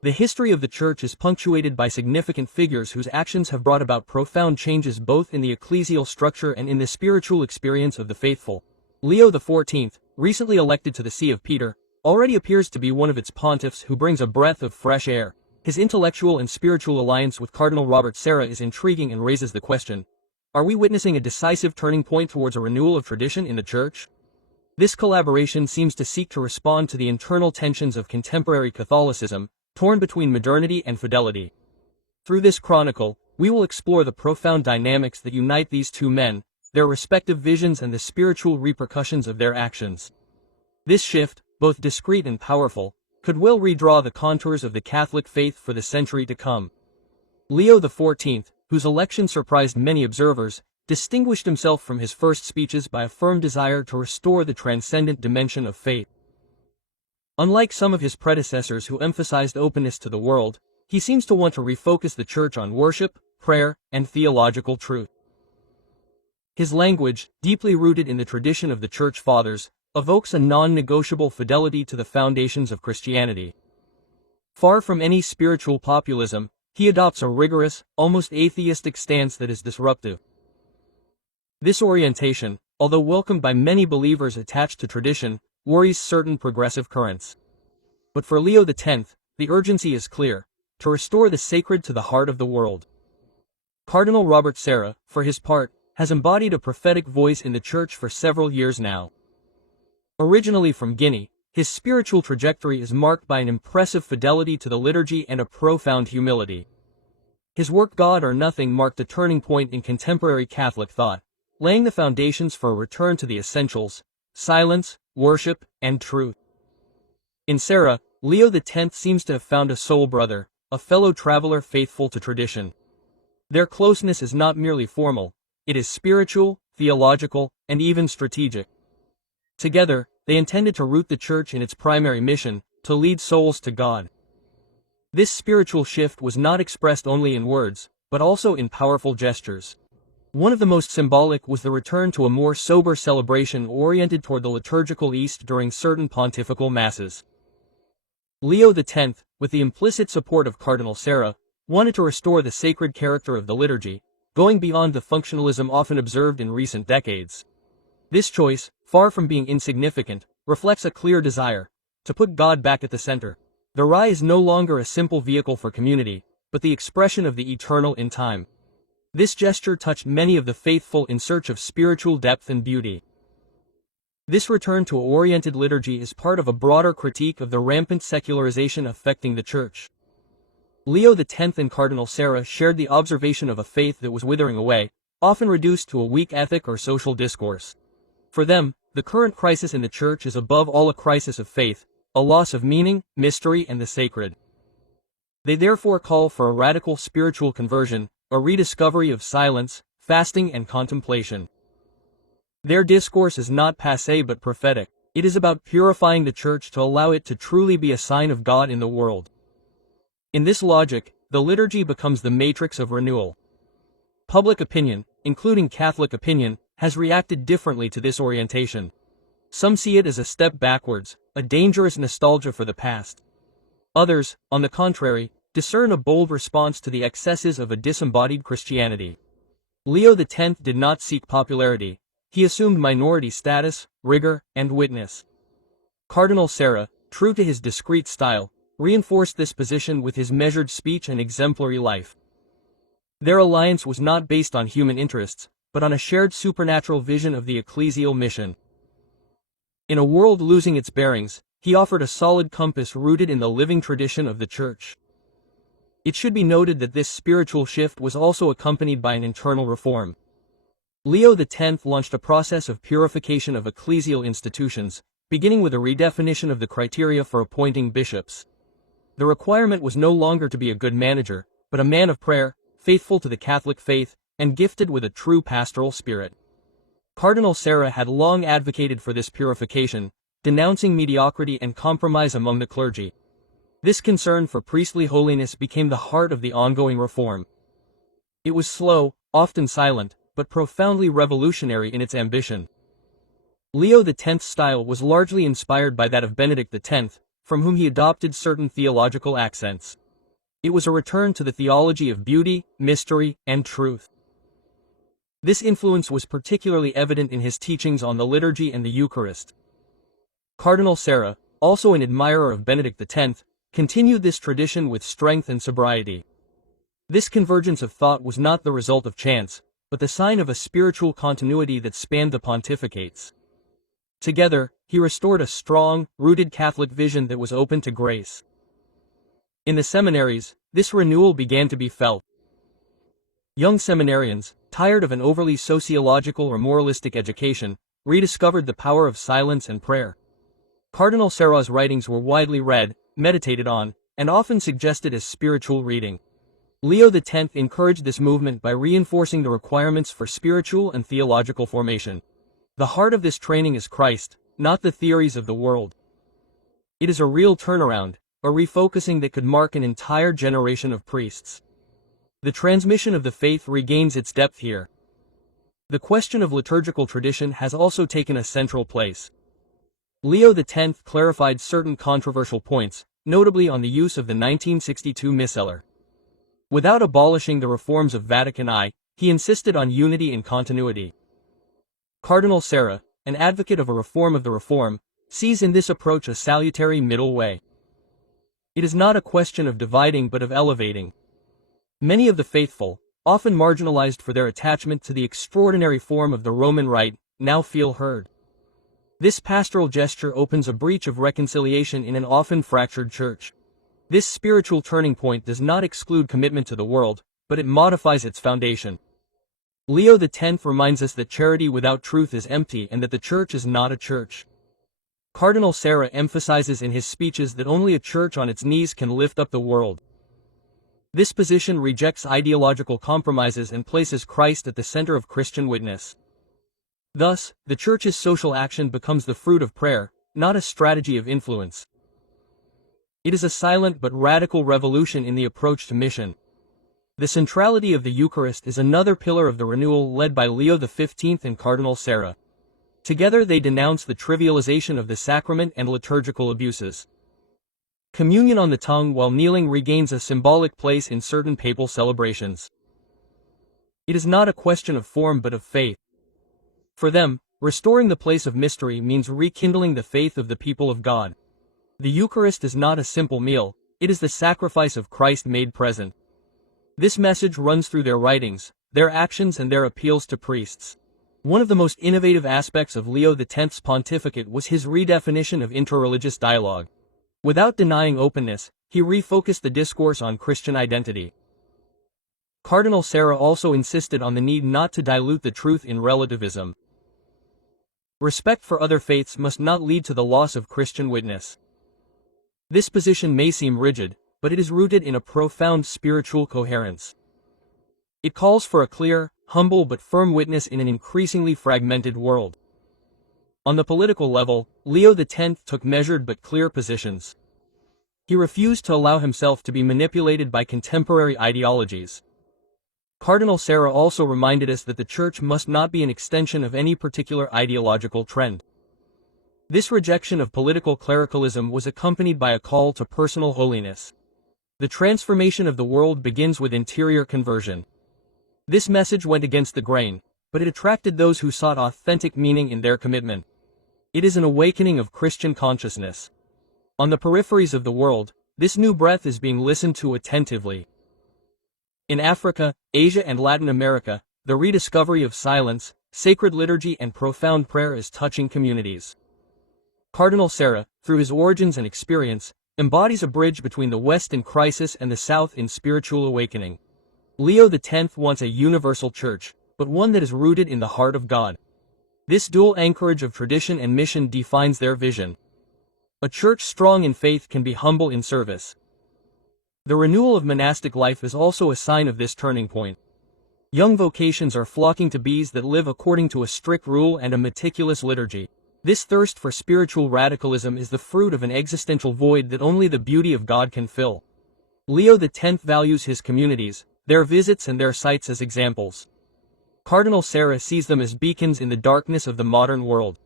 The history of the Church is punctuated by significant figures whose actions have brought about profound changes both in the ecclesial structure and in the spiritual experience of the faithful. Leo XIV, recently elected to the See of Peter, already appears to be one of its pontiffs who brings a breath of fresh air. His intellectual and spiritual alliance with Cardinal Robert Sarah is intriguing and raises the question: are we witnessing a decisive turning point towards a renewal of tradition in the Church? This collaboration seems to seek to respond to the internal tensions of contemporary Catholicism, torn between modernity and fidelity. Through this chronicle, we will explore the profound dynamics that unite these two men, their respective visions and the spiritual repercussions of their actions. This shift, both discreet and powerful, could well redraw the contours of the Catholic faith for the century to come. Leo XIV, whose election surprised many observers, distinguished himself from his first speeches by a firm desire to restore the transcendent dimension of faith. Unlike some of his predecessors who emphasized openness to the world, he seems to want to refocus the Church on worship, prayer, and theological truth. His language, deeply rooted in the tradition of the Church Fathers, evokes a non-negotiable fidelity to the foundations of Christianity. Far from any spiritual populism, he adopts a rigorous, almost atheistic stance that is disruptive. This orientation, although welcomed by many believers attached to tradition, worries certain progressive currents. But for Leo X, the urgency is clear: to restore the sacred to the heart of the world. Cardinal Robert Sarah, for his part, has embodied a prophetic voice in the Church for several years now. Originally from Guinea, his spiritual trajectory is marked by an impressive fidelity to the liturgy and a profound humility. His work God or Nothing marked a turning point in contemporary Catholic thought, laying the foundations for a return to the essentials: silence, worship, and truth. In Sarah, Leo X seems to have found a soul brother, a fellow traveler faithful to tradition. Their closeness is not merely formal, it is spiritual, theological, and even strategic. Together, they intended to root the Church in its primary mission, to lead souls to God. This spiritual shift was not expressed only in words, but also in powerful gestures. One of the most symbolic was the return to a more sober celebration oriented toward the liturgical East during certain pontifical masses. Leo X, with the implicit support of Cardinal Sarah, wanted to restore the sacred character of the liturgy, going beyond the functionalism often observed in recent decades. This choice, far from being insignificant, reflects a clear desire to put God back at the center. The Rai is no longer a simple vehicle for community, but the expression of the eternal in time. This gesture touched many of the faithful in search of spiritual depth and beauty. This return to an oriented liturgy is part of a broader critique of the rampant secularization affecting the Church. Leo X and Cardinal Sarah shared the observation of a faith that was withering away, often reduced to a weak ethic or social discourse. For them, the current crisis in the Church is above all a crisis of faith, a loss of meaning, mystery, and the sacred. They therefore call for a radical spiritual conversion, a rediscovery of silence, fasting, and contemplation. Their discourse is not passé but prophetic. It is about purifying the Church to allow it to truly be a sign of God in the world. In this logic, the liturgy becomes the matrix of renewal. Public opinion, including Catholic opinion, has reacted differently to this orientation. Some see it as a step backwards, a dangerous nostalgia for the past. Others, on the contrary, discern a bold response to the excesses of a disembodied Christianity. Leo X did not seek popularity. He assumed minority status, rigor, and witness. Cardinal Sarah, true to his discreet style, reinforced this position with his measured speech and exemplary life. Their alliance was not based on human interests, but on a shared supernatural vision of the ecclesial mission. In a world losing its bearings, he offered a solid compass rooted in the living tradition of the Church. It should be noted that this spiritual shift was also accompanied by an internal reform. Leo X launched a process of purification of ecclesial institutions, beginning with a redefinition of the criteria for appointing bishops. The requirement was no longer to be a good manager, but a man of prayer, faithful to the Catholic faith, and gifted with a true pastoral spirit. Cardinal Sarah had long advocated for this purification, denouncing mediocrity and compromise among the clergy. This concern for priestly holiness became the heart of the ongoing reform. It was slow, often silent, but profoundly revolutionary in its ambition. Leo X's style was largely inspired by that of Benedict X, from whom he adopted certain theological accents. It was a return to the theology of beauty, mystery, and truth. This influence was particularly evident in his teachings on the liturgy and the Eucharist. Cardinal Sarah, also an admirer of Benedict X, continued this tradition with strength and sobriety. This convergence of thought was not the result of chance, but the sign of a spiritual continuity that spanned the pontificates. Together, he restored a strong, rooted Catholic vision that was open to grace. In the seminaries, this renewal began to be felt. Young seminarians, tired of an overly sociological or moralistic education, rediscovered the power of silence and prayer. Cardinal Sarah's writings were widely read, meditated on, and often suggested as spiritual reading. Leo X encouraged this movement by reinforcing the requirements for spiritual and theological formation. The heart of this training is Christ, not the theories of the world. It is a real turnaround, a refocusing that could mark an entire generation of priests. The transmission of the faith regains its depth here. The question of liturgical tradition has also taken a central place. Leo X clarified certain controversial points, notably on the use of the 1962 Misseller. Without abolishing the reforms of Vatican I, he insisted on unity and continuity. Cardinal Sarah, an advocate of a reform of the reform, sees in this approach a salutary middle way. It is not a question of dividing but of elevating. Many of the faithful, often marginalized for their attachment to the extraordinary form of the Roman Rite, now feel heard. This pastoral gesture opens a breach of reconciliation in an often fractured church. This spiritual turning point does not exclude commitment to the world, but it modifies its foundation. Leo X reminds us that charity without truth is empty and that the church is not a church. Cardinal Sarah emphasizes in his speeches that only a church on its knees can lift up the world. This position rejects ideological compromises and places Christ at the center of Christian witness. Thus, the Church's social action becomes the fruit of prayer, not a strategy of influence. It is a silent but radical revolution in the approach to mission. The centrality of the Eucharist is another pillar of the renewal led by Leo XV and Cardinal Sarah. Together they denounce the trivialization of the sacrament and liturgical abuses. Communion on the tongue while kneeling regains a symbolic place in certain papal celebrations. It is not a question of form but of faith. For them, restoring the place of mystery means rekindling the faith of the people of God. The Eucharist is not a simple meal, it is the sacrifice of Christ made present. This message runs through their writings, their actions and their appeals to priests. One of the most innovative aspects of Leo X's pontificate was his redefinition of interreligious dialogue. Without denying openness, he refocused the discourse on Christian identity. Cardinal Sarah also insisted on the need not to dilute the truth in relativism. Respect for other faiths must not lead to the loss of Christian witness. This position may seem rigid, but it is rooted in a profound spiritual coherence. It calls for a clear, humble but firm witness in an increasingly fragmented world. On the political level, Leo X took measured but clear positions. He refused to allow himself to be manipulated by contemporary ideologies. Cardinal Sarah also reminded us that the Church must not be an extension of any particular ideological trend. This rejection of political clericalism was accompanied by a call to personal holiness. The transformation of the world begins with interior conversion. This message went against the grain, but it attracted those who sought authentic meaning in their commitment. It is an awakening of Christian consciousness. On the peripheries of the world, this new breath is being listened to attentively. In Africa, Asia and Latin America, the rediscovery of silence, sacred liturgy and profound prayer is touching communities. Cardinal Sarah, through his origins and experience, embodies a bridge between the West in crisis and the South in spiritual awakening. Leo X wants a universal church, but one that is rooted in the heart of God. This dual anchorage of tradition and mission defines their vision. A church strong in faith can be humble in service. The renewal of monastic life is also a sign of this turning point. Young vocations are flocking to bees that live according to a strict rule and a meticulous liturgy. This thirst for spiritual radicalism is the fruit of an existential void that only the beauty of God can fill. Leo X values his communities, their visits and their sites as examples. Cardinal Sarah sees them as beacons in the darkness of the modern world.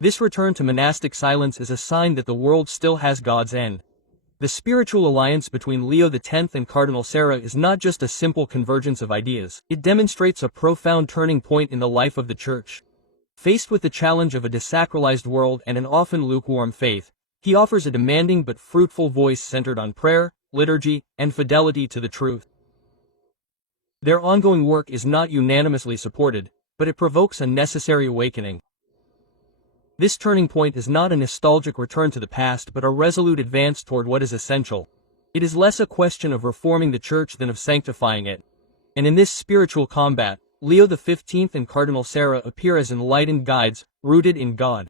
This return to monastic silence is a sign that the world still has God's end. The spiritual alliance between Leo X and Cardinal Sarah is not just a simple convergence of ideas, it demonstrates a profound turning point in the life of the Church. Faced with the challenge of a desacralized world and an often lukewarm faith, he offers a demanding but fruitful voice centered on prayer, liturgy, and fidelity to the truth. Their ongoing work is not unanimously supported, but it provokes a necessary awakening. This turning point is not a nostalgic return to the past but a resolute advance toward what is essential. It is less a question of reforming the Church than of sanctifying it. And in this spiritual combat, Leo XV and Cardinal Sarah appear as enlightened guides, rooted in God.